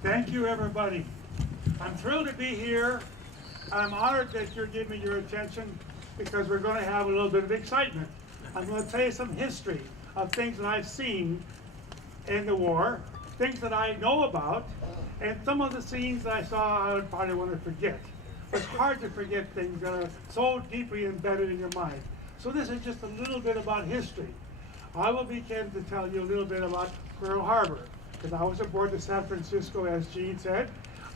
Thank you, everybody. I'm thrilled to be here. I'm honored that you're giving me your attention because we're going to have a little bit of excitement. I'm going to tell you some history of things that I've seen in the war, things that I know about, and some of the scenes that I saw I would probably want to forget. It's hard to forget things that are so deeply embedded in your mind. So this is just a little bit about history. I will begin to tell you a little bit about Pearl Harbor, because I was aboard the San Francisco, as Gene said,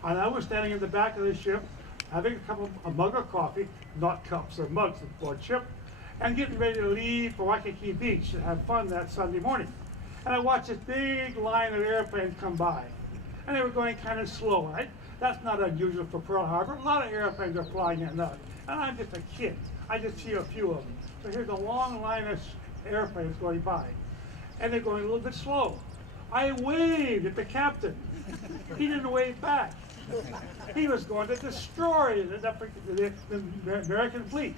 and I was standing in the back of the ship, having a mug of coffee, not cups or mugs aboard ship, and getting ready to leave for Waikiki Beach to have fun that Sunday morning. And I watched this big line of airplanes come by, and they were going kind of slow, right? That's not unusual for Pearl Harbor. A lot of airplanes are flying at night, and I'm just a kid. I just see a few of them. So here's a long line of airplanes going by, and they're going a little bit slow. I waved at the captain. He didn't wave back. He was going to destroy the American fleet.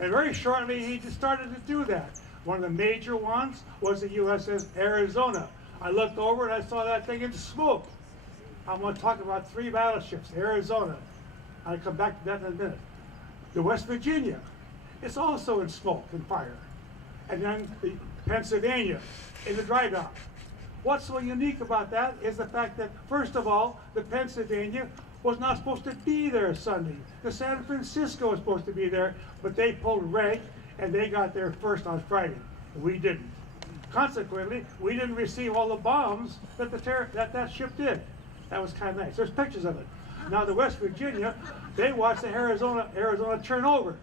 And very shortly, he just started to do that. One of the major ones was the USS Arizona. I looked over and I saw that thing in smoke. I'm going to talk about 3 battleships, Arizona. I'll come back to that in a minute. The West Virginia, it's also in smoke and fire. And then the Pennsylvania in the dry dock. What's so unique about that is the fact that, first of all, the Pennsylvania was not supposed to be there Sunday. The San Francisco was supposed to be there, but they pulled rank and they got there first on Friday. We didn't. Consequently, we didn't receive all the bombs that that ship did. That was kind of nice. There's pictures of it. Now the West Virginia, they watched the Arizona turn over,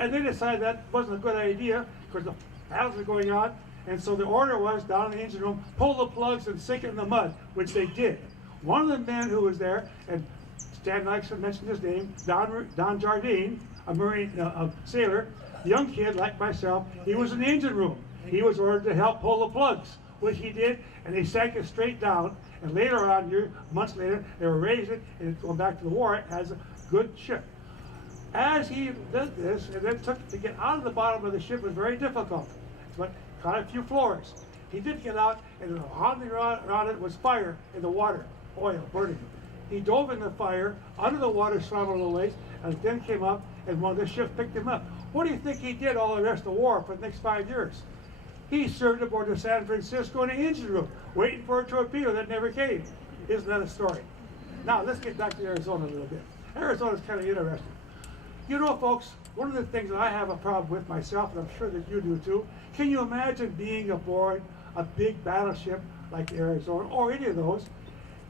and they decided that wasn't a good idea because the battles were going on. And so the order was, down in the engine room, pull the plugs and sink it in the mud, which they did. One of the men who was there, and Stan likes to mention his name, Don Jardine, a Marine, a sailor, young kid like myself, he was in the engine room. He was ordered to help pull the plugs, which he did, and they sank it straight down. And later on, months later, they were raising it, and going back to the war as a good ship. As he did this, and then to get out of the bottom of the ship was very difficult. But got a few floors. He did get out, and on the around it was fire in the water, oil burning. He dove in the fire, under the water, swam a little ways, and then came up, and one of the ships picked him up. What do you think he did all the rest of the war for the next 5 years? He served aboard the San Francisco in the engine room, waiting for a torpedo that never came. Isn't that a story? Now, let's get back to Arizona a little bit. Arizona's kind of interesting. You know, folks, one of the things that I have a problem with myself, and I'm sure that you do too, can you imagine being aboard a big battleship like the Arizona, or any of those,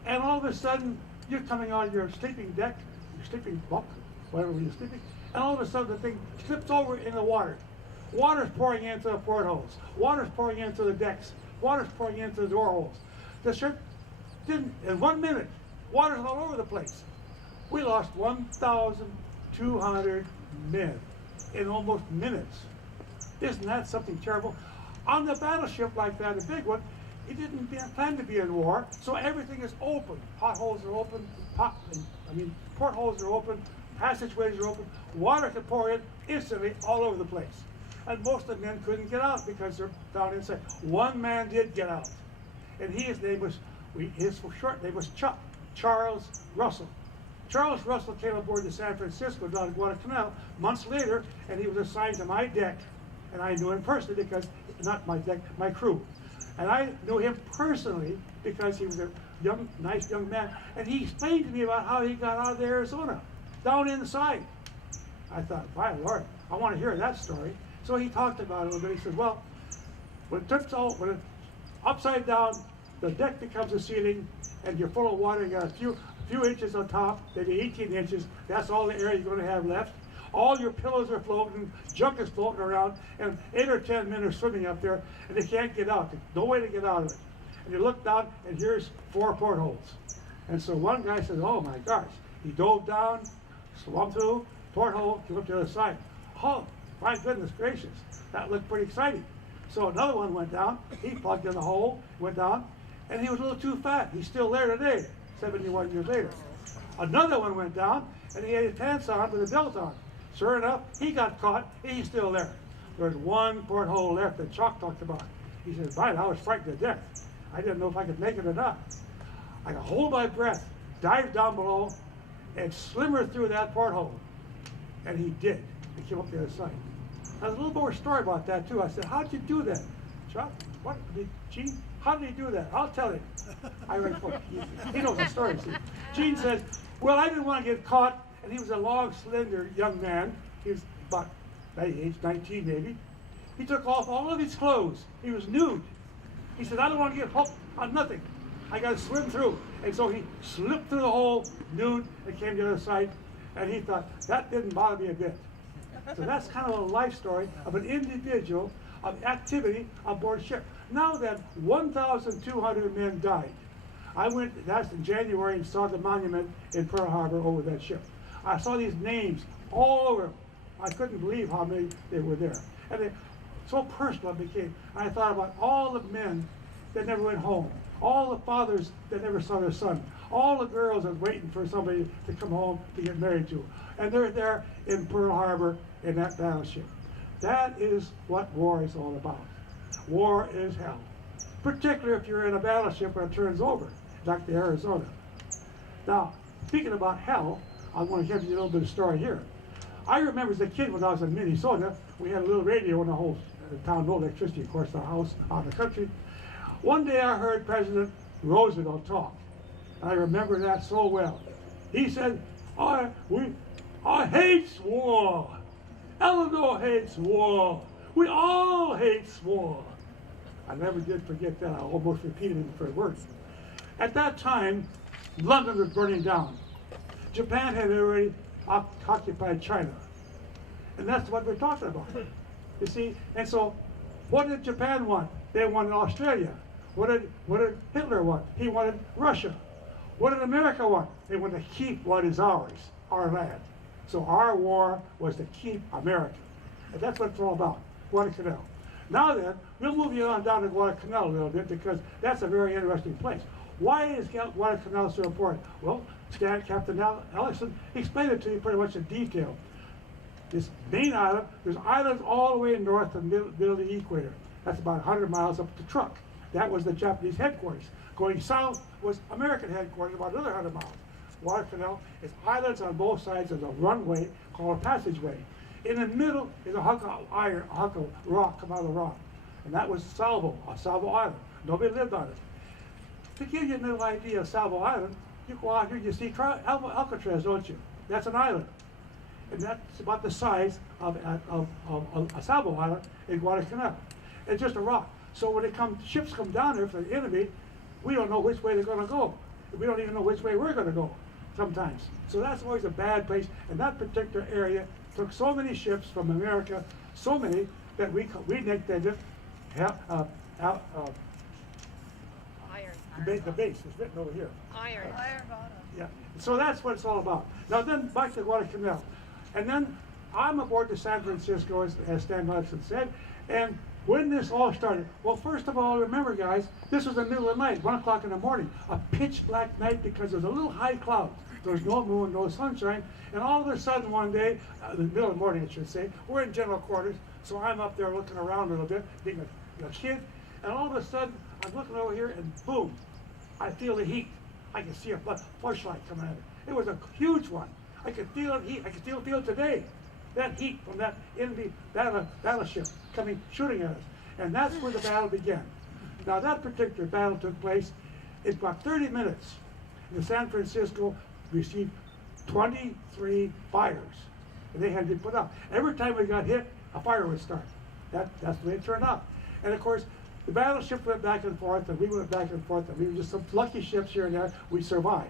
and all of a sudden, you're coming on your sleeping deck, your sleeping bunk, whatever you're sleeping, and all of a sudden the thing slips over in the water. Water's pouring into the portholes. Water's pouring into the decks. Water's pouring into the door holes. The ship didn't, in 1 minute, water's all over the place. We lost 1,200 men in almost minutes. Isn't that something terrible? On the battleship like that, a big one, it didn't plan to be in war, so everything is open. Potholes are open, portholes are open, passageways are open. Water can pour in instantly all over the place. And most of the men couldn't get out because they're down inside. One man did get out, and his short name was Charles Russell. Charles Russell came aboard the San Francisco down in Guadalcanal months later, and he was assigned to my deck. And I knew him personally because, not my deck, my crew. And I knew him personally because he was a nice young man. And he explained to me about how he got out of the Arizona, down inside. I thought, my Lord, I want to hear that story. So he talked about it a little bit. He said, well, when it's upside down, the deck becomes a ceiling, and you're full of water. You got a few inches on top, maybe 18 inches. That's all the air you're going to have left. All your pillows are floating, junk is floating around, and 8 or 10 men are swimming up there, and they can't get out. There's no way to get out of it. And you look down, and here's 4 portholes. And so one guy says, oh my gosh. He dove down, swam through, porthole, came up to the other side. Oh, my goodness gracious. That looked pretty exciting. So another one went down. He plugged in the hole, went down, and he was a little too fat. He's still there today, 71 years later. Another one went down, and he had his pants on with a belt on. Sure enough, he got caught. He's still there. There's one porthole left that Chuck talked about. He said, "Right, I was frightened to death. I didn't know if I could make it or not." I could hold my breath, dive down below, and slimmer through that porthole. And he did. He came up the other side. There's a little more story about that too. I said, how'd you do that? Chuck, what, Gene, how did he do that? I'll tell him. I read for he knows the story, see. Gene says, well, I didn't want to get caught, and he was a long, slender young man. He was about age 19 maybe. He took off all of his clothes. He was nude. He said, I don't want to get hooked on nothing. I got to swim through. And so he slipped through the hole, nude, and came to the other side. And he thought, that didn't bother me a bit. So that's kind of a life story of an individual, of activity aboard ship. Now then, 1,200 men died. I went, that's in January, and saw the monument in Pearl Harbor over that ship. I saw these names all over. I couldn't believe how many they were there. And they, so personal it became. I thought about all the men that never went home, all the fathers that never saw their son, all the girls that were waiting for somebody to come home to get married to. And they're there in Pearl Harbor in that battleship. That is what war is all about. War is hell. Particularly if you're in a battleship when it turns over, like the Arizona. Now, speaking about hell, I want to give you a little bit of story here. I remember as a kid when I was in Minnesota, we had a little radio in the whole town, no electricity, of course, the house out in the country. One day I heard President Roosevelt talk. I remember that so well. He said, I hate war. Eleanor hates war. We all hate war. I never did forget that. I almost repeated it for words. At that time, London was burning down. Japan had already occupied China. And that's what we're talking about. You see? And so, what did Japan want? They wanted Australia. What did Hitler want? He wanted Russia. What did America want? They wanted to keep what is ours, our land. So our war was to keep America. And that's what it's all about, Guadalcanal. Now then, we'll move you on down to Guadalcanal a little bit because that's a very interesting place. Why is Guadalcanal so important? Well, Captain Ellison explained it to you pretty much in detail. This main island, there's islands all the way north of the middle of the equator. That's about 100 miles up the truck. That was the Japanese headquarters. Going south was American headquarters, about another 100 miles. Guadalcanal is islands on both sides of a runway called a passageway. In the middle is a hunk of iron, a hunk of rock come out of the rock. And that was Salvo Island. Nobody lived on it. To give you a little idea of Salvo Island, you go out here, you see Alcatraz, don't you? That's an island. And that's about the size of a Salvo Island in Guadalcanal. It's just a rock. So when ships come down there for the enemy, we don't know which way they're going to go. We don't even know which way we're going to go sometimes. So that's always a bad place. And that particular area took so many ships from America, so many, that we nicknamed it the base is written over here. Iron bottom. Yeah. So that's what it's all about. Now then, back to Guadalcanal. And then I'm aboard the San Francisco, as Stan Hudson said, and when this all started, well, first of all, remember, guys, this was the middle of the night, 1 o'clock in the morning, a pitch black night because there's a little high cloud. There's no moon, no sunshine, and all of a sudden one day, in the middle of the morning, I should say, we're in general quarters, so I'm up there looking around a little bit, being a kid, and all of a sudden, I'm looking over here, and boom, I feel the heat. I can see a flashlight coming at it. It was a huge one. I could feel the heat. I can still feel it today. That heat from that enemy battleship coming, shooting at us. And that's where the battle began. Now that particular battle took place in about 30 minutes. The San Francisco received 23 fires. And they had to be put out. Every time we got hit, a fire would start. That's the way it turned out. And of course, the battleship went back and forth, and we went back and forth, and we were just some lucky ships here and there. We survived.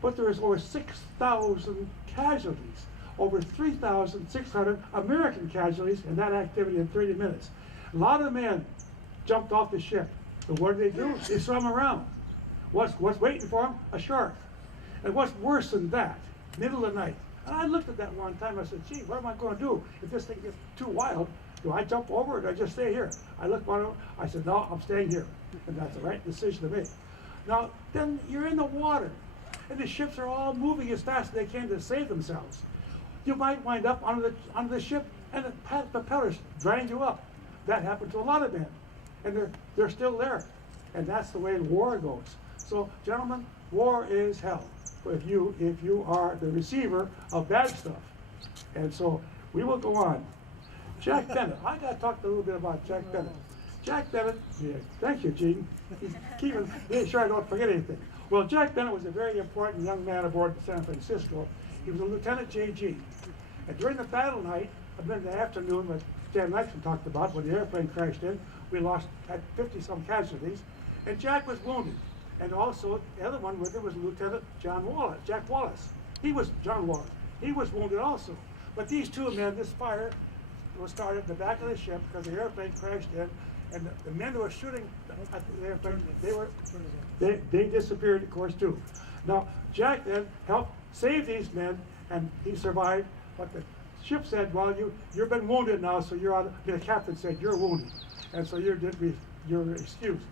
But there was over 6,000 casualties. Over 3,600 American casualties in that activity in 30 minutes. A lot of men jumped off the ship. But what did they do? They swam around. What's waiting for them? A shark. And what's worse than that? Middle of the night. And I looked at that one time. I said, gee, what am I going to do if this thing gets too wild? Do I jump over or do I just stay here? I looked one over. I said, no, I'm staying here. And that's the right decision to make. Now, then you're in the water. And the ships are all moving as fast as they can to save themselves. You might wind up under the ship and the propellers drain you up. That happened to a lot of men. And they're still there. And that's the way war goes. So, gentlemen, war is hell if you are the receiver of bad stuff. And so we will go on. Jack Bennett. I got to talk a little bit about Jack Bennett. Jack Bennett. Yeah, thank you, Gene. He's keeping sure I don't forget anything. Well, Jack Bennett was a very important young man aboard the San Francisco. He was a Lieutenant JG. And during the battle night, in the afternoon, what Stan Nixon talked about, when the airplane crashed in, we had 50-some casualties, and Jack was wounded. And also, the other one with him was Lieutenant Jack Wallace. He was John Wallace. He was wounded also. But these two men, this fire was started in the back of the ship because the airplane crashed in, and the men who were shooting at the airplane, they disappeared, of course, too. Now, Jack then helped save these men, and he survived. But the ship said, well, you've been wounded now, so you're out. The captain said, you're wounded. And so you're excused.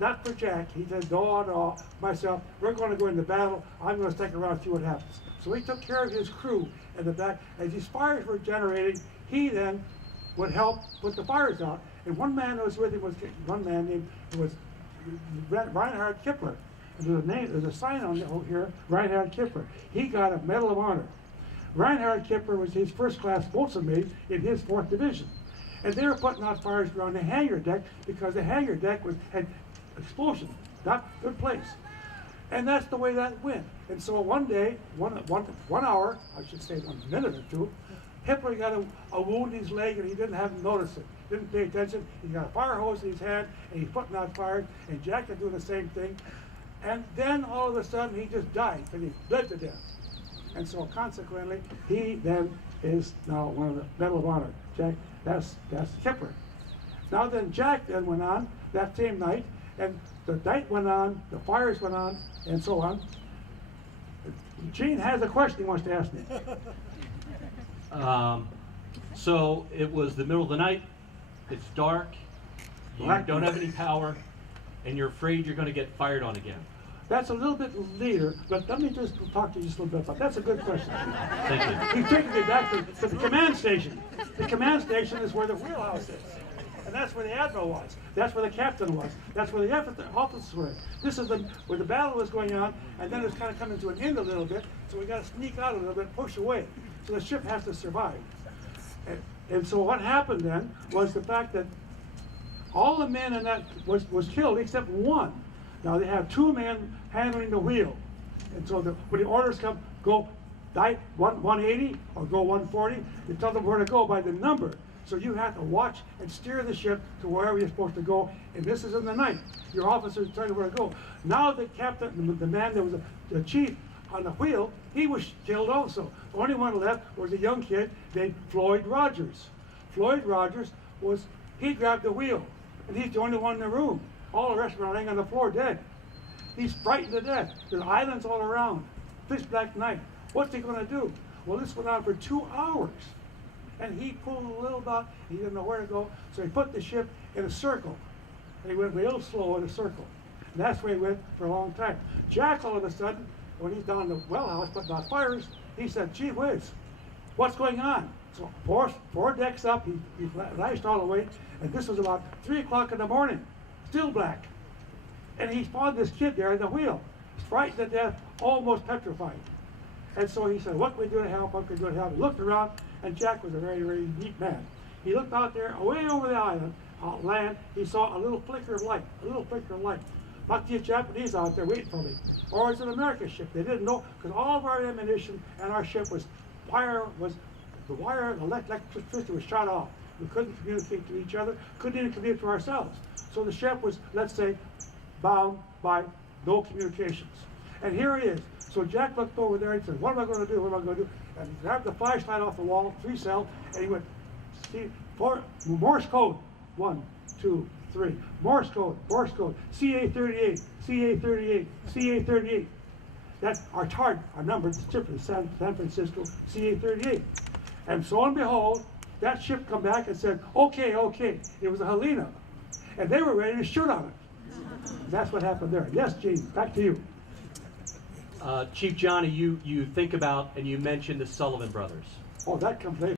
Not for Jack. He said, no, myself, we're going to go into battle. I'm going to stick around and see what happens. So he took care of his crew in the back. As these fires were generating, he then would help put the fires out. And one man who was with him was one man named Reinhard Kipler. And there's a sign on here, Reinhard Kipler. He got a Medal of Honor. Reinhard Kipler was his first-class boatswain mate in his 4th Division. And they were putting out fires around the hangar deck because the hangar deck had explosion, not good place. And that's the way that went. And so one day, one hour, I should say 1 minute or two, Hitler got a wound in his leg and he didn't have noticed it. Didn't pay attention. He got a fire hose in his hand and he's putting out fires, and Jack is doing the same thing. And then all of a sudden he just died and he bled to death. And so consequently, he then is now one of the Medal of Honor. Jack, that's Kipler. Now then, Jack then went on that same night, and the night went on, the fires went on, and so on. Gene has a question he wants to ask me. So it was the middle of the night, it's dark, you don't have any power, and you're afraid you're going to get fired on again. That's a little bit later, but let me just talk to you just a little bit about that. That's a good question. Thank you. He's taking me back to the command station. The command station is where the wheelhouse is. And that's where the admiral was. That's where the captain was. That's where the officers were. This is where the battle was going on, and then it's kind of coming to an end a little bit, so we got to sneak out a little bit, push away. So the ship has to survive. And so what happened then was the fact that all the men in that was killed except one. Now they have 2 men handling the wheel. And so when the orders come, go 180 or go 140, they tell them where to go by the number. So you have to watch and steer the ship to wherever you're supposed to go. And this is in the night. Your officers tell you where to go. Now the captain, the man that was the chief on the wheel, he was killed also. The only one left was a young kid named Floyd Rogers. Floyd Rogers he grabbed the wheel, and he's the only one in the room. All the rest were laying on the floor dead. He's frightened to death. There's islands all around. Pitch black night. What's he going to do? Well, this went on for 2 hours. And he pulled a little about, he didn't know where to go, so he put the ship in a circle. And he went real slow in a circle. And that's where he went for a long time. Jack, all of a sudden, when he's down the well house putting out fires, he said, gee whiz, what's going on? So four decks up, he lashed all the way, and this was about 3 o'clock in the morning, still black. And he found this kid there at the wheel, frightened to death, almost petrified. And so he said, what can we do to help? What can we do to help? He looked around, and Jack was a very, very neat man. He looked out there, away over the island, land, he saw a little flicker of light, Not the Japanese out there waiting for me. Or it's an American ship. They didn't know, because all of our ammunition and our ship the electricity was shut off. We couldn't communicate to each other, couldn't even communicate to ourselves. So the ship was, let's say, bound by no communications. And here he is. So Jack looked over there and said, what am I going to do? What am I going to do? And he grabbed the flashlight off the wall, 3 cell, and he went, see, Morse code, 1, 2, 3. Morse code, CA38, CA38, CA38. That's our target, our number, the ship is San Francisco, CA38. And so and behold, that ship come back and said, okay. It was a Helena. And they were ready to shoot on it. That's what happened there. Yes, Gene, back to you. Chief Johnny, you think about and you mentioned the Sullivan brothers. Oh, that comes later.